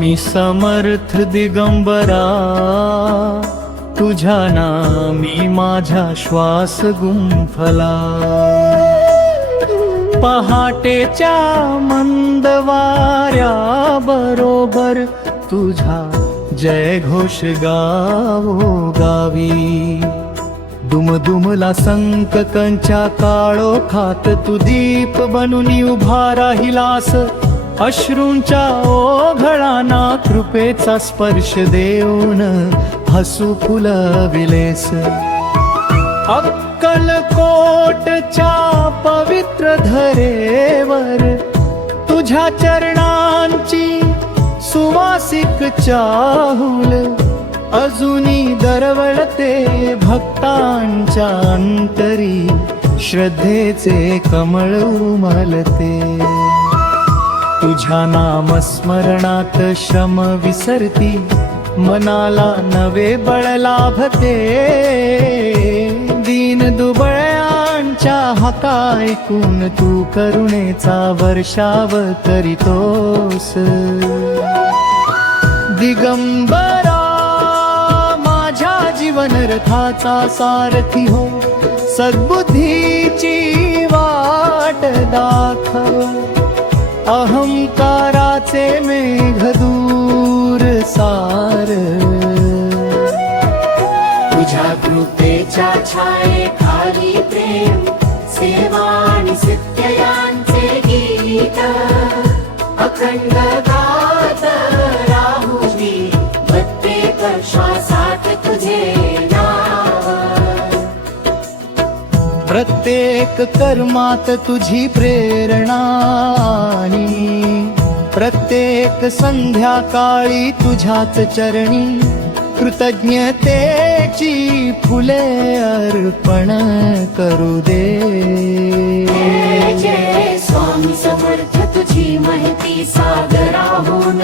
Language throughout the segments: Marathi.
स्वामी समर्थ दिगंबरा, तुझ्या नामी माझा श्वास गुंफला. पहाटेच्या मंद वाऱ्या बरोबर तुझा जय घोष गावो गावी. दुमदुमला संकटांच्या काळोखात तू दीप बनून उभा राहिलास. अश्रूंच्या ओघळांना कृपेचा स्पर्श देऊन हसू फुलविलेस. अक्कलकोटच्या पवित्र धरेवर तुझ्या चरणांची सुवासिक चाहूल अजूनी दरवळते भक्तांच्या अंतरी. श्रद्धेचे कमळ उमलते. तुझ्या नामस्मरणात श्रम विसरती, मनाला नवे बळ लाभते. दीन दुबळ्यांच्या हाका ऐकून तू करुणेचा वर्षाव करीतोस. दिगंबरा माझ्या जीवन रथाचा सारथी हो, सद्बुद्धीची वाट दाखव. अहंकाराचे मेघ दूर सार. तुझ्या कृपेच्या छायेखाली प्रेम, सेवा आणि सत्य यांचे गीत अखंड गात राहू मी. प्रत्येक श्वासात तुझे नाव, प्रत्येक कर्मात तुझी प्रेरणा. प्रत्येक संध्याकाळी तुझ्याच चरणी कृतज्ञतेची फुले अर्पण करू दे. जय स्वामी समर्थ तुझी महती सागराहून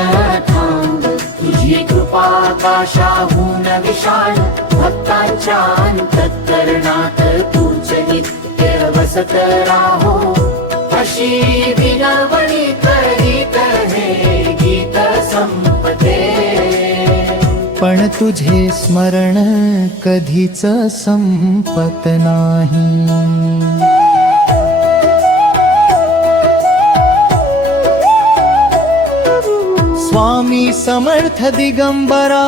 थांब. तुझी कृपा आकाशाहून विशाल. भक्तांच्या अंतःकरणात तूच नित्य वसत राहो. अशी विनवणी करीत हे गीत संपते. पण तुझे स्मरण कधीच संपत नाही. स्वामी समर्थ दिगंबरा,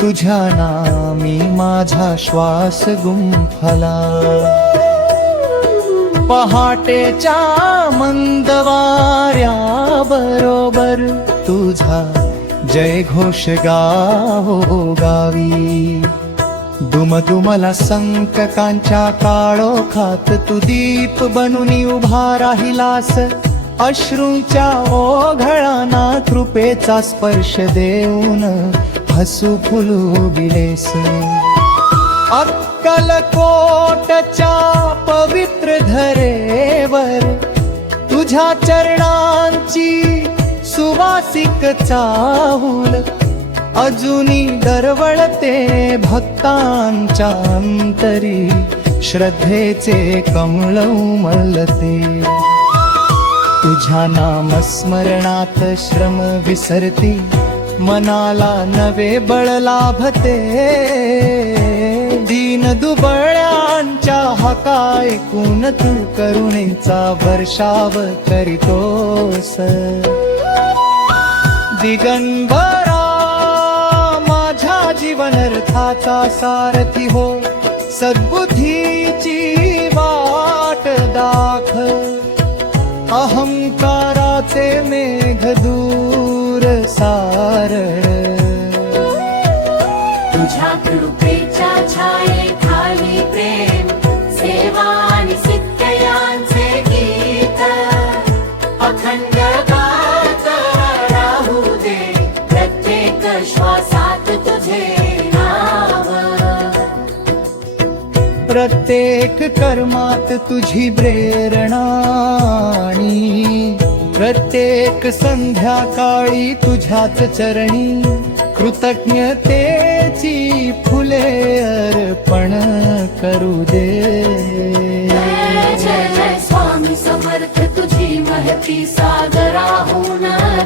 तुझ्या नामी माझा श्वास गुंफला. पहाटेच्या मंद वाऱ्या बरोबर तुझा जय घोष गावो गावी. दुमदुमला संकटांच्या काळोखात तू दीप बनून उभा राहिलास. अश्रूंच्या ओघळांना कृपेचा स्पर्श देऊन हसू फुलविलेस. अक्कलकोटच्या पवित्र धरेवर तुझ्या चरणांची सुवासिक चाहूल अजूनी दरवळते भक्तांच्या अंतरी. श्रद्धेचे कमळ उमलते. तुझ्या नामस्मरणात श्रम विसरती, मनाला नवे बळ लाभते. दीन दुबळ्यांच्या हाका ऐकून तू करुणेचा वर्षाव करीतोस. दिगंबरा माझ्या जीवन रथाचा सारथी हो, सद्बुद्धीची वाट दाखव. अहंकाराचे मेघ दूर सार. तुझ्या कृपेच्या छायेखाली प्रेम, सेवा आणि सत्य यांचे गीत अखंड गात राहू दे. प्रत्येक श्वासात तुझे नाव, प्रत्येक कर्मात तुझी प्रेरणा. प्रत्येक संध्याकाळी तुझ्याच चरणी कृतज्ञतेची फुले अर्पण करू दे. जय जय स्वामी समर्थ तुझी महती सागराहून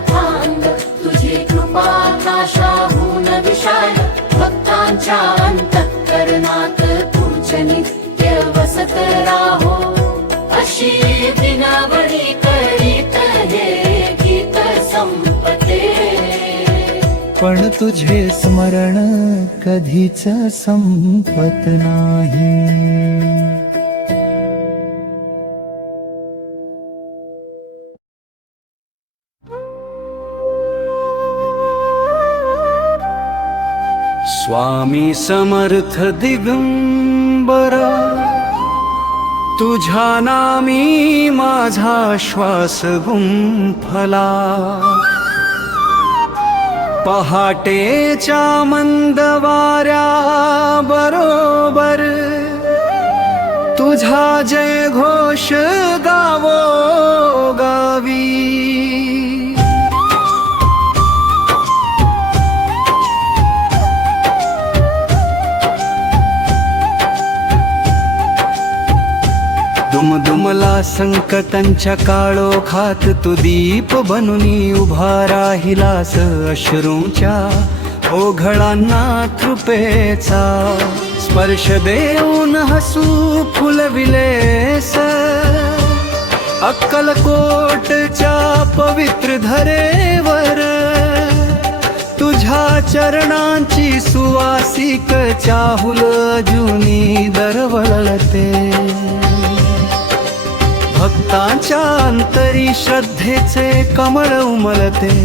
थांब, तुझी कृपा आकाशाहून विशाल, भक्तांच्या अंतःकरणात तुझ नित्य वसत राहो. अशी विनवणी करीत हे गीत संपते, पण तुझे स्मरण कधीच संपत नाही. स्वामी समर्थ दिगंबरा, तुझ्या नामी माझा श्वास गुंफला. पहाटेच्या मंद वाऱ्या बरोबर तुझा जय घोष गावो गावी. दुमदुमला संकटांच्या काळोखात तू दीप बनूनी उभा राहिलास. अश्रूंच्या ओघळांना कृपेचा स्पर्श देऊन हसू फुलविलेस. अक्कलकोटच्या पवित्र धरेवर तुझ्या चरणांची सुवासिक चाहुल अजूनी दरवळते. भक्तांच्या अंतरी श्रद्धेचे कमळ उमलते.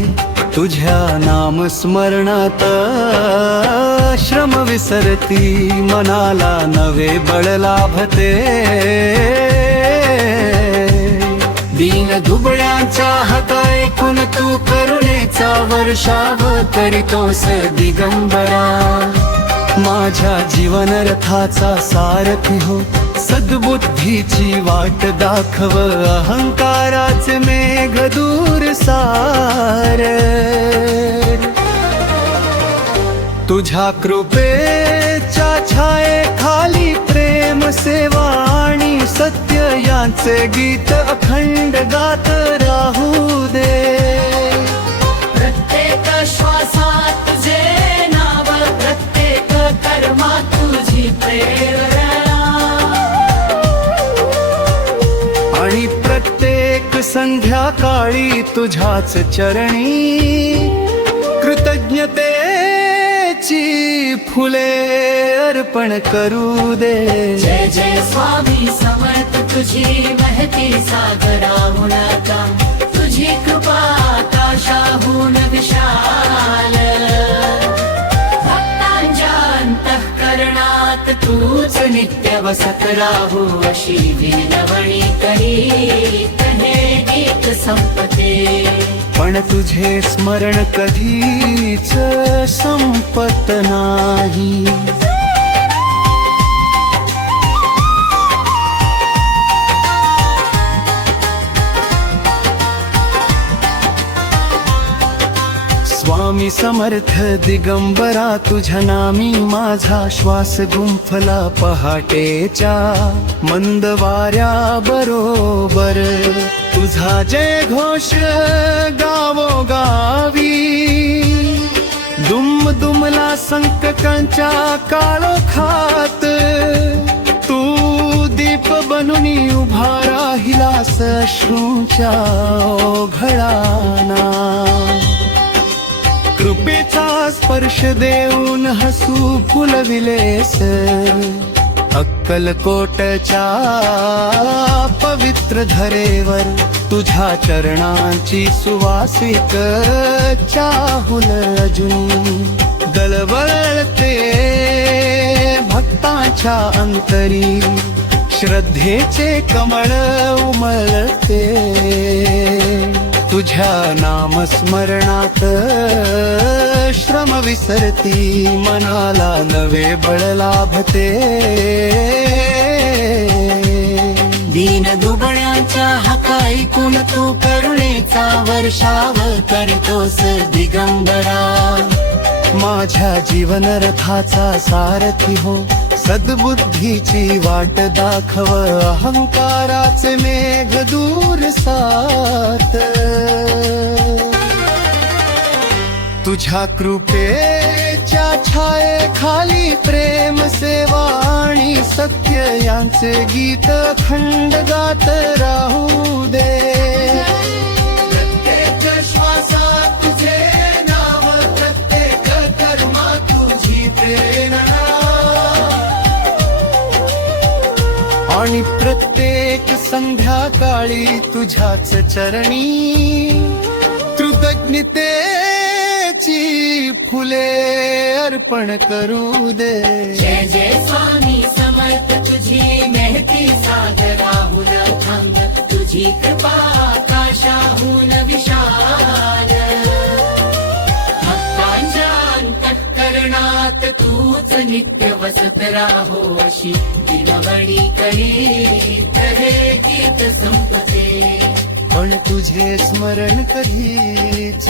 तुझ्या नामस्मरणात श्रम विसरती, मनाला नवे बळ लाभते. दीन दुबळ्यांचा हात ऐकून तू करुणेचा वर्षाव करीतोस दिगंबरा. माझ्या जीवन रथाचा सारथी हो, सद्बुद्धीची वाट दाखव. अहंकाराचे मेघ दूर सार, तुझ्या कृपेच्या छाये खाली प्रेम सेवा आणि सत्य यांचे गीत अखंड गात राहू दे. प्रत्येक श्वासात तुझे नाव, प्रत्येक कर्मात तुझी प्रेरणा, आणि प्रत्येक संध्याकाळी तुझ्याच चरणी कृतज्ञतेची फुले अर्पण करू दे. जय जय स्वामी समर्थ, तुझी महती सागराहून थांब, तुझी कृपा आकाशाहून विशाल. भक्तांच्या अंतःकरणात तूच नित्य वसत राहू. अशी विनवणी करीत हे गीत संपते, पण तुझे स्मरण कधीच संपत नाही. स्वामी समर्थ दिगंबरा, तुझ्या नामी माझा श्वास गुंफला. पहाटेच्या मंद वाऱ्या बरोबर तुझा जय घोष गावो गावी. दुमदुमला संकटांच्या काळोखात तू दीप बनूनी उभा राहिलास. अश्रूंच्या ओघळांना कृपेचा स्पर्श देऊन हसू फुलविलेस. अक्कलकोटच्या पवित्र धरेवर तुझ्या चरणांची सुवासिक चाहुल अजून दलबळते. भक्तांच्या अंतरी श्रद्धेचे कमळ उमलते. तुझ्या नामस्मरणात श्रम विसरती, मनाला नवे बळ लाभते. दीन दुबळ्यांच्या हाका ऐकून तू करुणेचा वर्षाव करतोस दिगंबरा. माझ्या जीवन रथाचा सारथी हो, सद्बुद्धीची वाट दाखव, अहंकाराचे मेघ दूर सात. तुझ्या कृपेच्या छायेखाली प्रेम सेवा आणि सत्य यांचे गीत खंड गात राहू दे. प्रत्येक श्वासात तुझे नाव, प्रत्येक कर्मात तुझी प्रेरणा, आणि प्रत्येक संध्याकाळी तुझ्याच चरणी कृतज्ञतेची फुले अर्पण करू दे. जय जय स्वामी समर्थ, तुझी मेहती सागराहून थांब, तुझी कृपा आकाशाहून विशाल. भक्तांच्या अंतःकरणात तूच नित्य वसत राहो, अशी दिनवणी करीत हे गीत संपते. पण तुझे स्मरण कधीच